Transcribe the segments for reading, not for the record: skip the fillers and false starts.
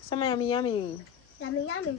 Sema yummy yummy. Yummy yummy.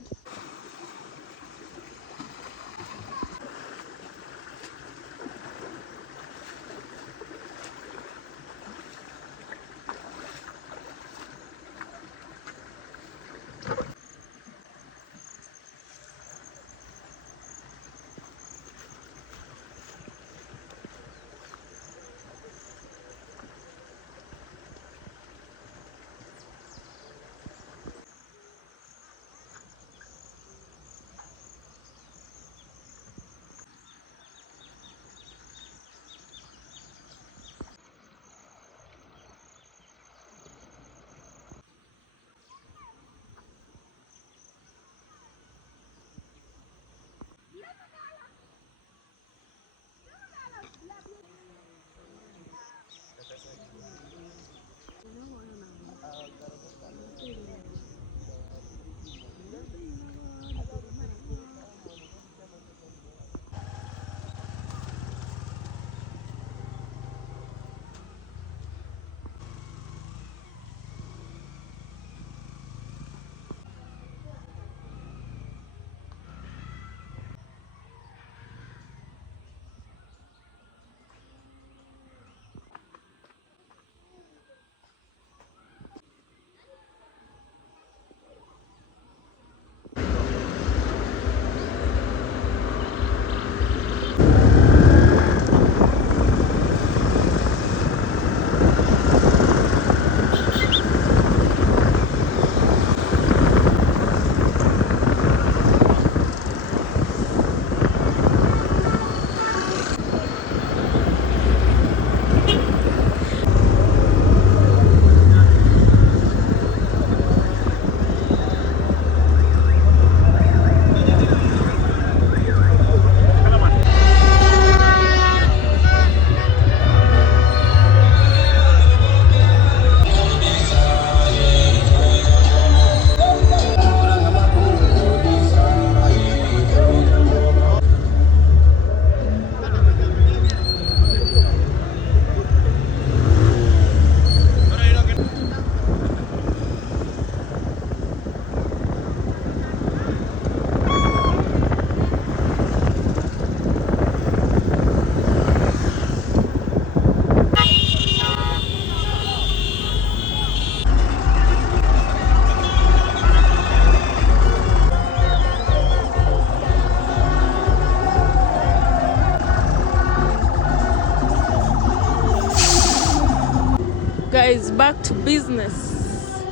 Guys, back to business.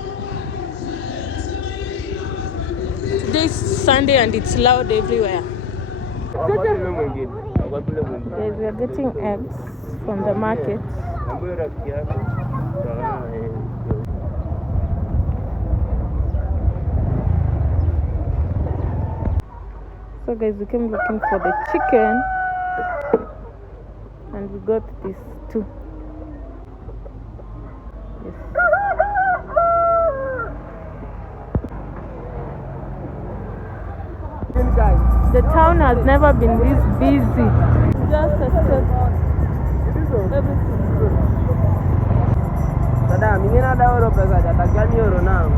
Today is Sunday and it's loud everywhere. Guys, we are getting eggs from the market. So guys, we came looking for the chicken and we got this too. Yes. The town has never been this busy. Just accept everything. Sada, mingina da euro pesa jatakiani euro now.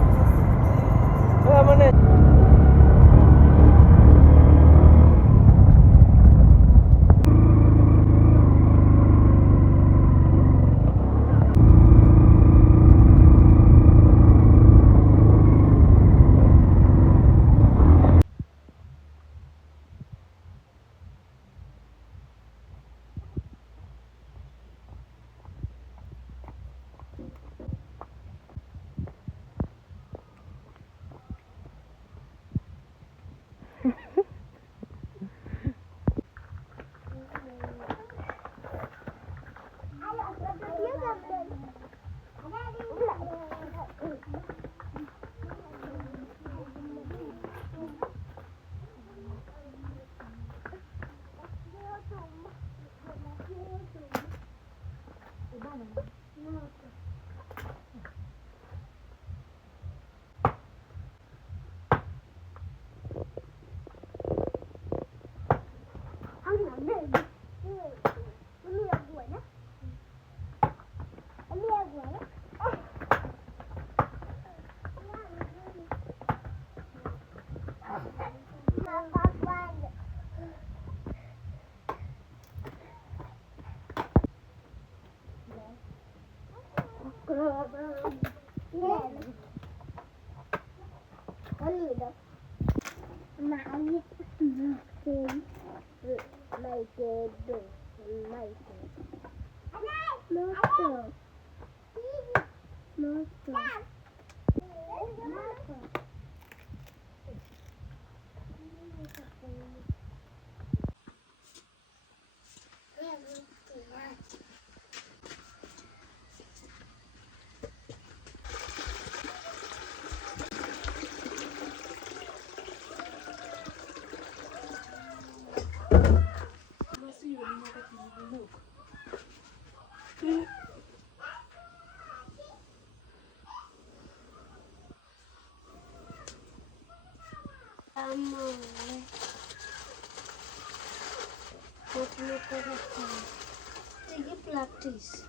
Practice.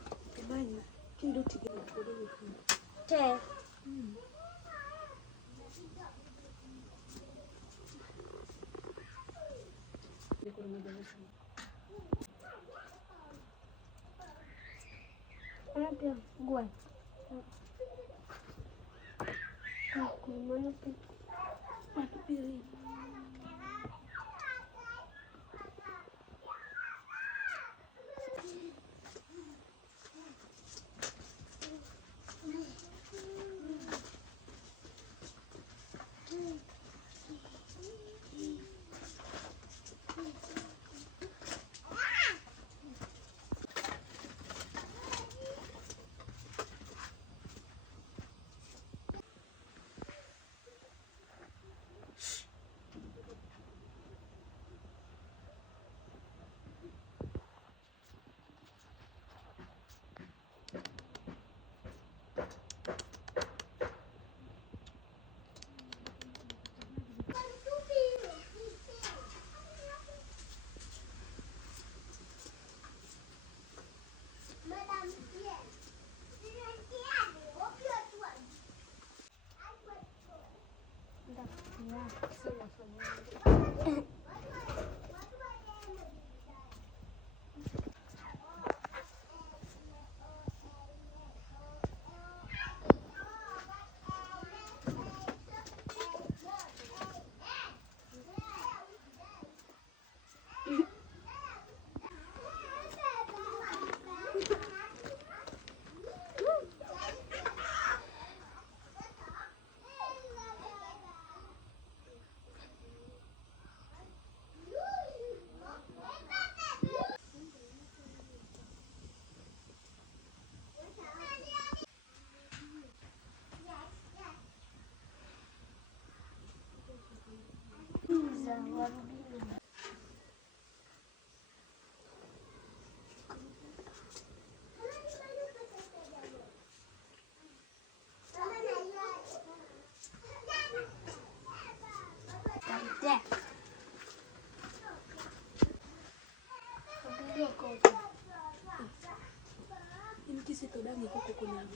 Te. Gue. Aku mana pilih. Ini kisi todangi kuku kunyama.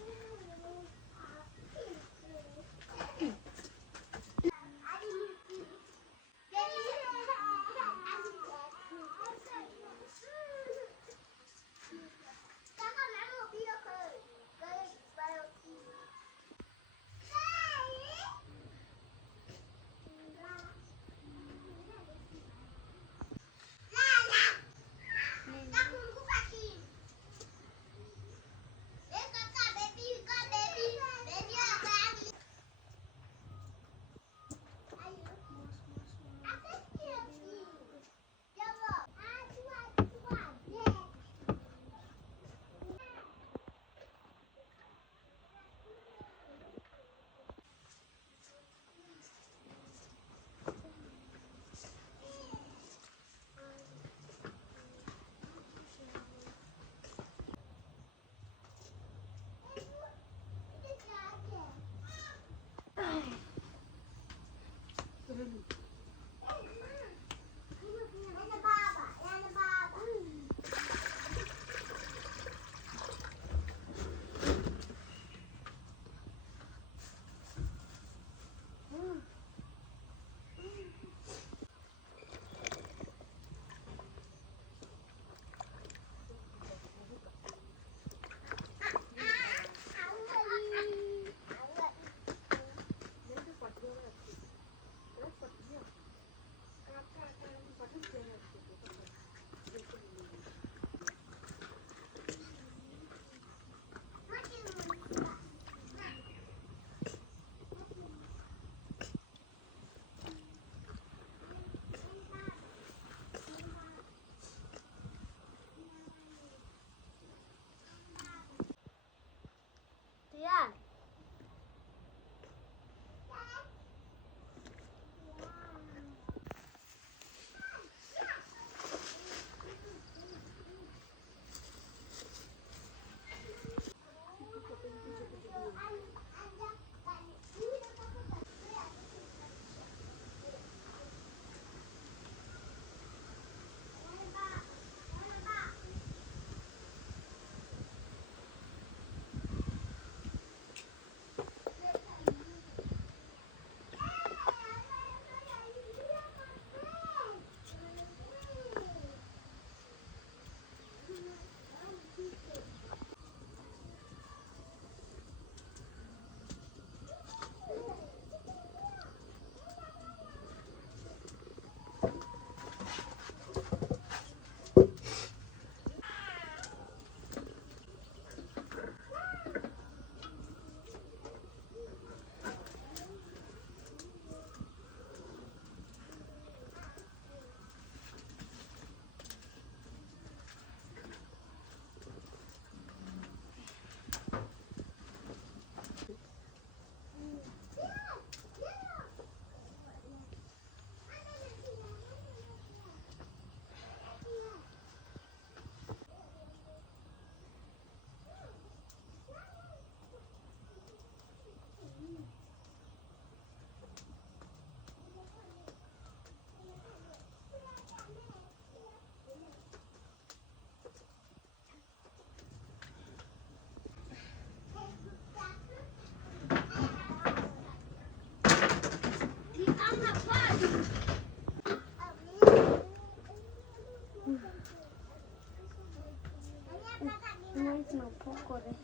Tunapokore.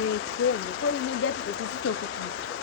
Poi immediatamente tutto questo.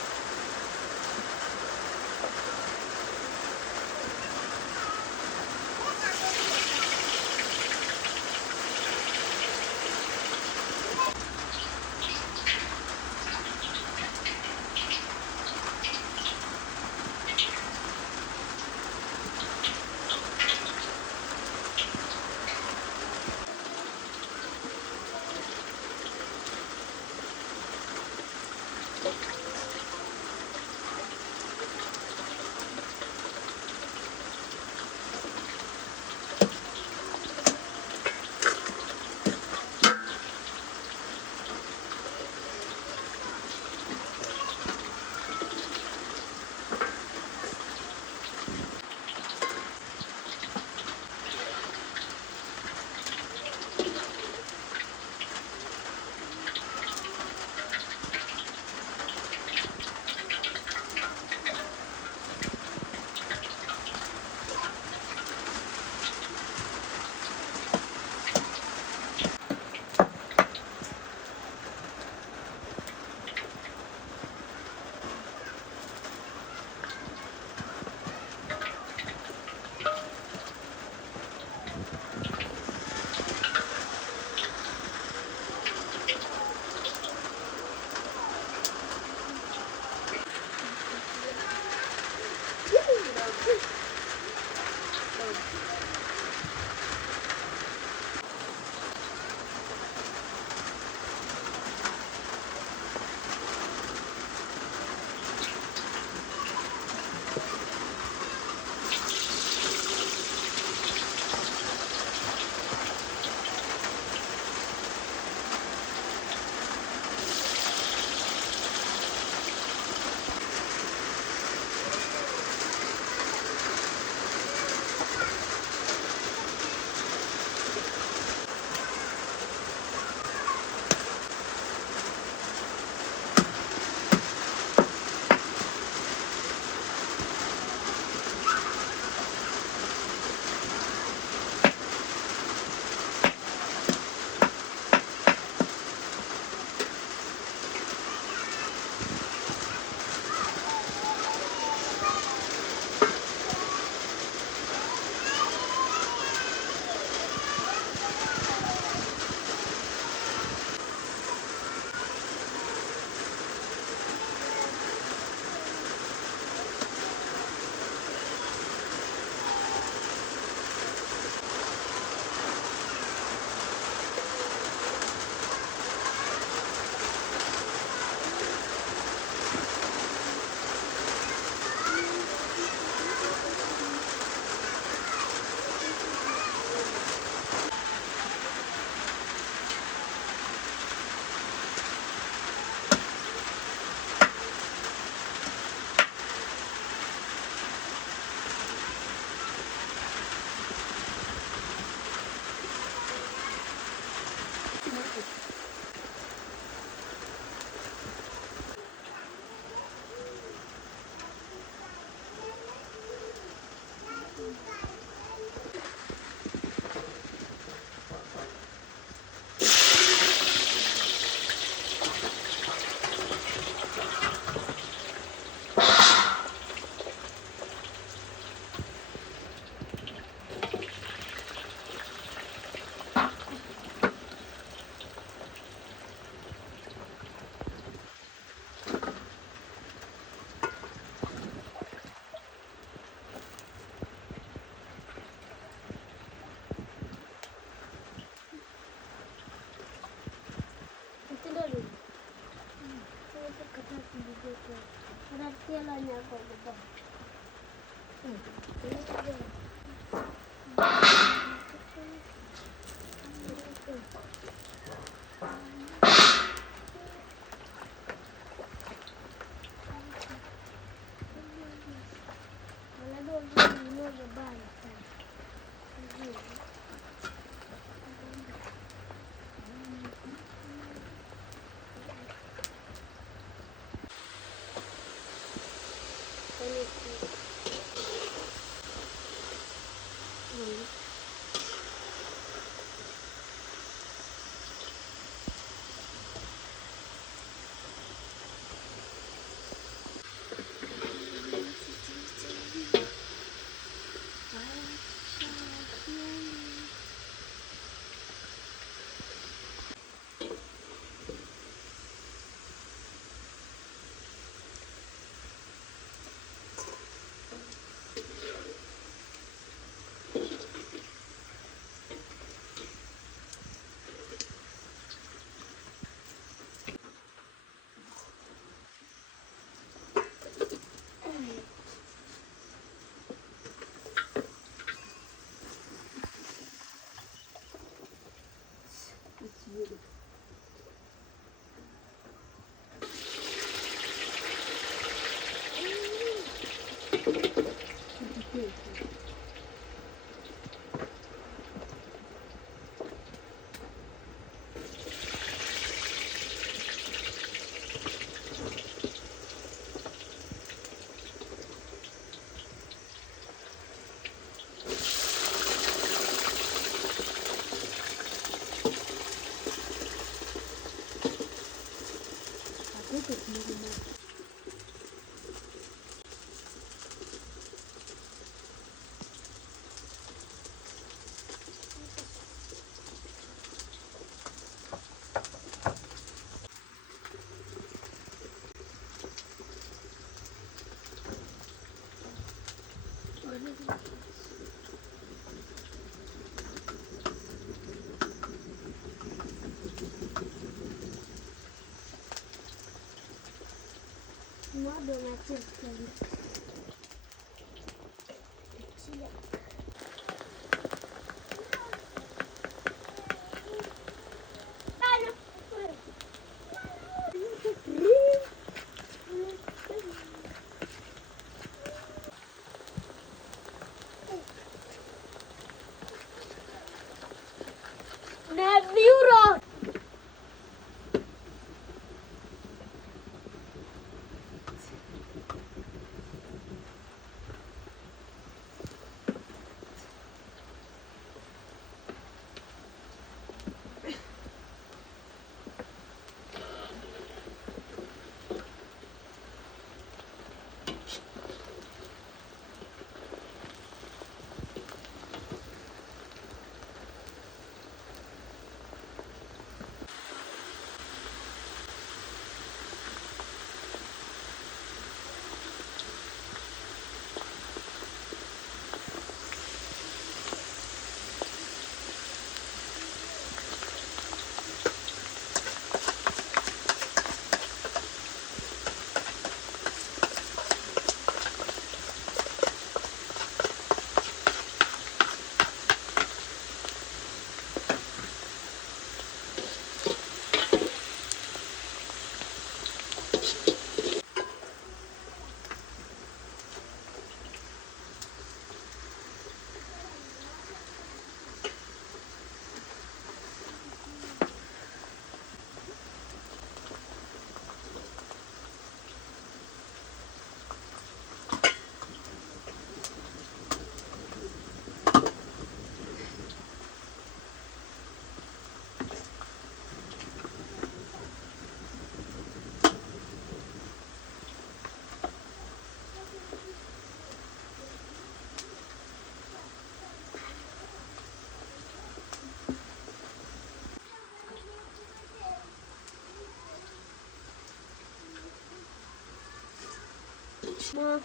Ma,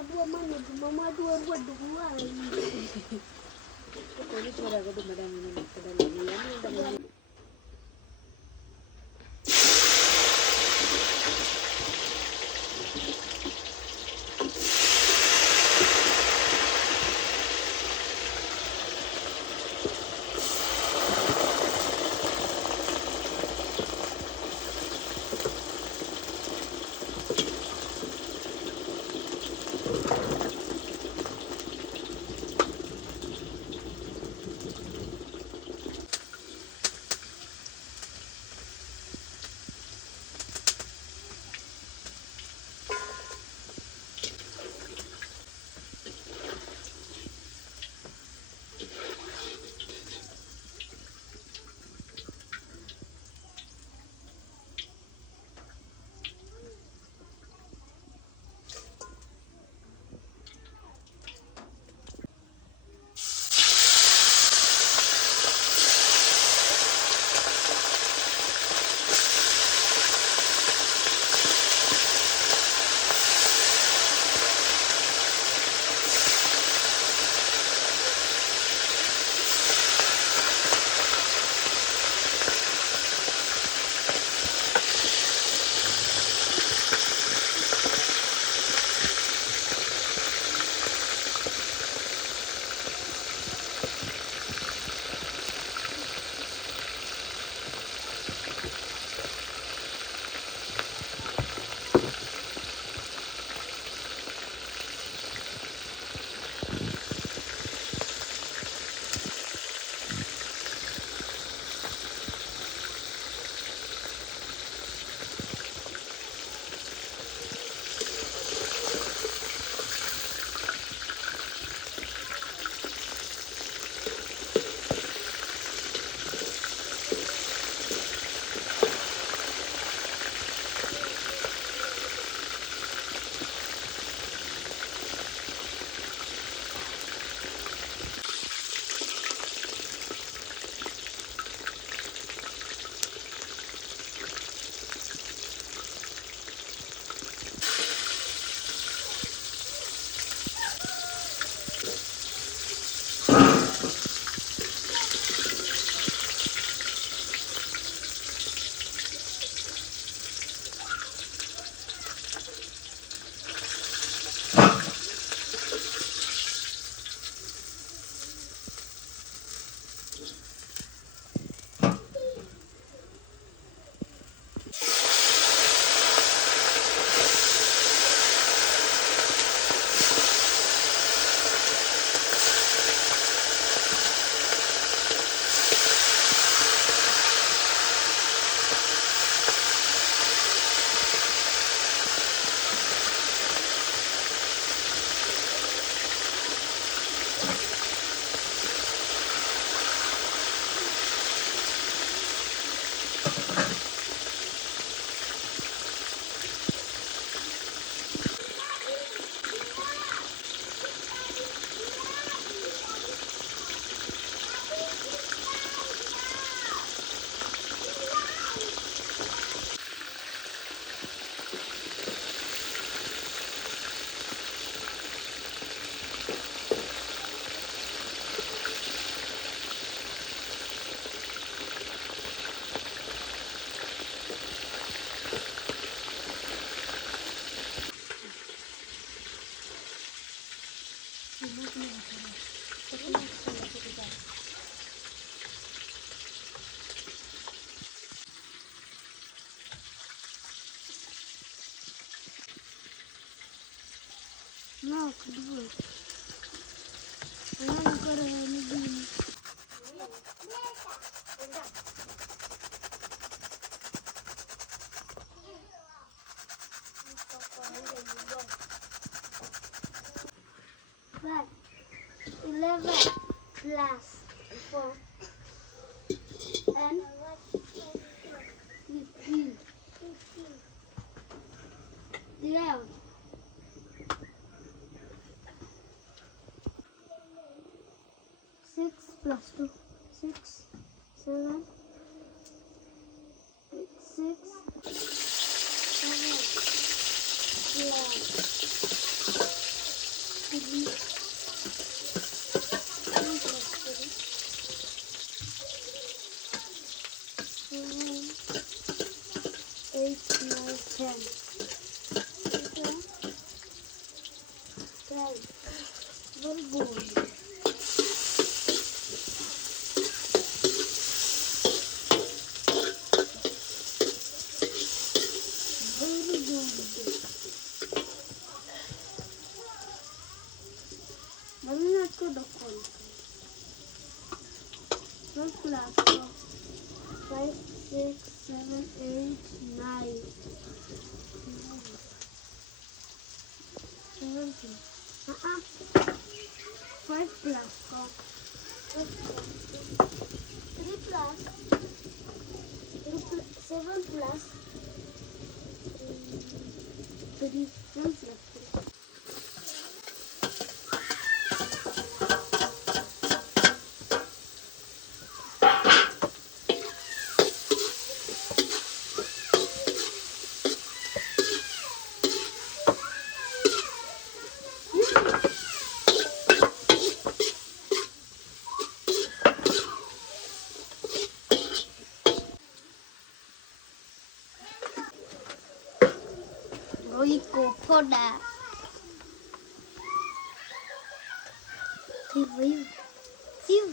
adua mana tu? Mama adua buat dua. Pokoknya suara gue madam ini dalam. No, kedua. Jangan korang ini. But 11 plus 4 and 15. 12. 6 plus 2. 6, 7, 6, 7, 3. 8, 9, 10. 12. Verbal. Mami aku dokon. 12 plus 4, 5, 6, 7, 8, 9. 17. 5 plus 4. 3 plus 7 plus 3. 1 plus 3. Roiko Poda. Siu. Siu.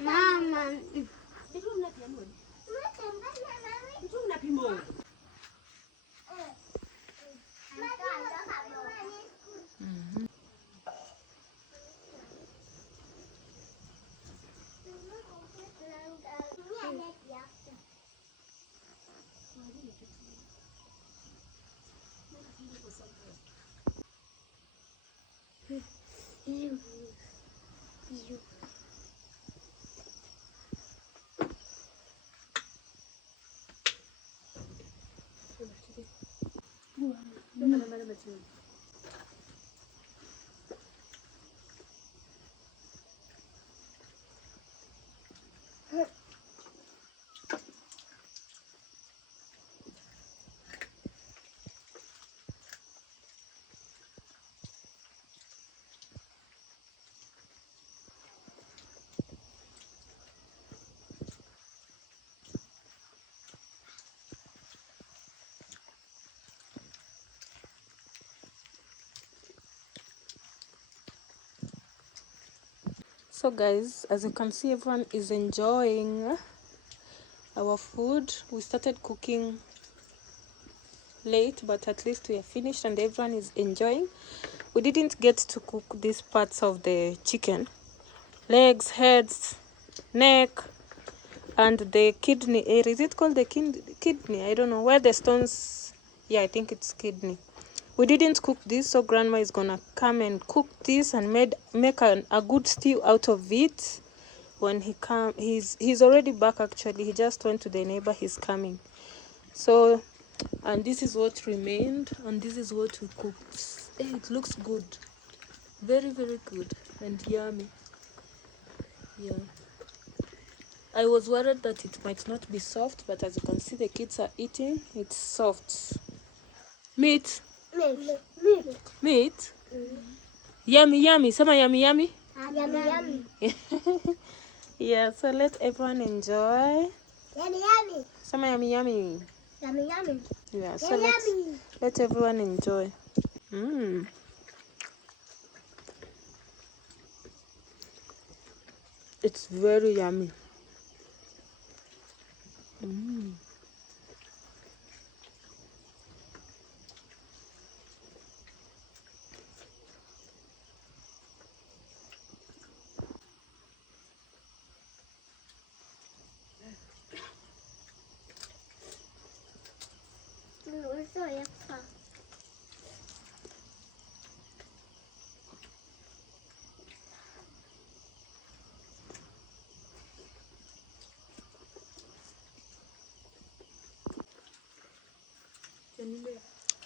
Mama. You. So guys, as you can see, everyone is enjoying our food. We started cooking late, but at least we are finished and everyone is enjoying. We didn't get to cook these parts of the chicken: legs, heads, neck, and the kidney area. Is it called the kidney? I don't know where the stones. Yeah, I think it's kidney. We didn't cook this, so grandma is gonna come and cook this and make a good stew out of it. When he come, he's already back. Actually, he just went to the neighbor. He's coming. So, and this is what remained, and this is what we cooked. Hey, it looks good, very good and yummy. Yeah, I was worried that it might not be soft, but as you can see, the kids are eating. It's soft. Meat. Yummy. Sema yummy. Yummy, yummy. Yeah, so let everyone enjoy. Yummy. Sema yummy. Yummy. Yeah, so let everyone enjoy. It's very yummy.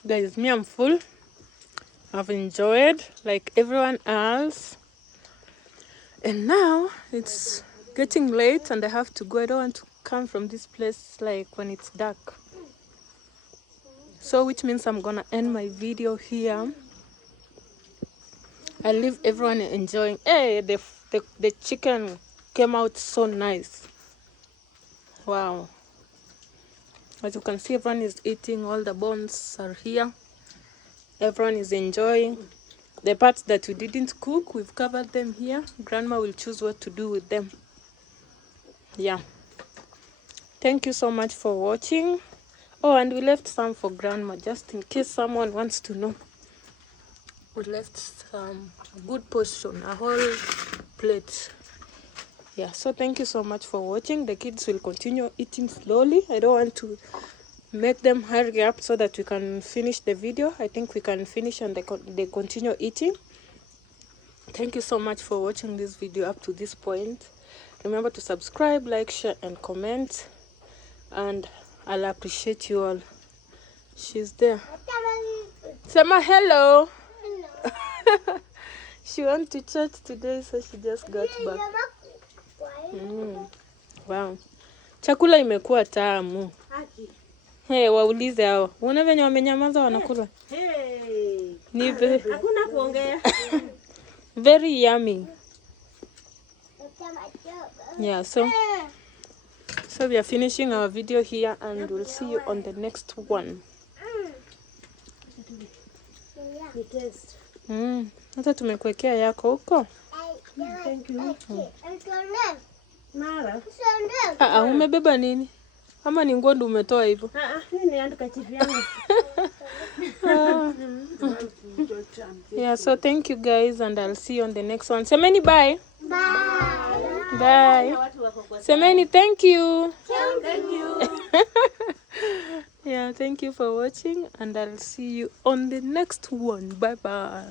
Guys, me, I'm full. I've enjoyed like everyone else. And now it's getting late and I have to go. I don't want to come from this place like when it's dark. So which means I'm gonna end my video here. I leave everyone enjoying. Hey, the chicken came out so nice. Wow. As you can see, everyone is eating. All the bones are here. Everyone is enjoying. The parts that we didn't cook, we've covered them here. Grandma will choose what to do with them. Yeah. Thank you so much for watching. Oh, and we left some for grandma, just in case someone wants to know. We left some good portion, a whole plate. Yeah, so thank you so much for watching. The kids will continue eating slowly. I don't want to make them hurry up so that we can finish the video. I think we can finish and they continue eating. Thank you so much for watching this video up to this point. Remember to subscribe, like, share and comment, and I'll appreciate you all. She's there. Sema hello. She went to church today, so she just got back. Wow. Chakula imekuwa tamu. Hey, waulize hao. Unaona venye wamenyamaza wanakula? Ni hakuna kuongea. Very yummy. Yeah, so we are finishing our video here and we'll see you on the next one. Hata tumekuwekea yako huko. Thank you. Mara. Umebeba nini? Ama ni nguo ndo umetoa hivyo? Mimi niandika chifu yangu. Yeah, so thank you guys and I'll see you on the next one. Semeni bye. Bye. Semeni thank you. Thank you. Yeah, thank you for watching and I'll see you on the next one. Bye bye.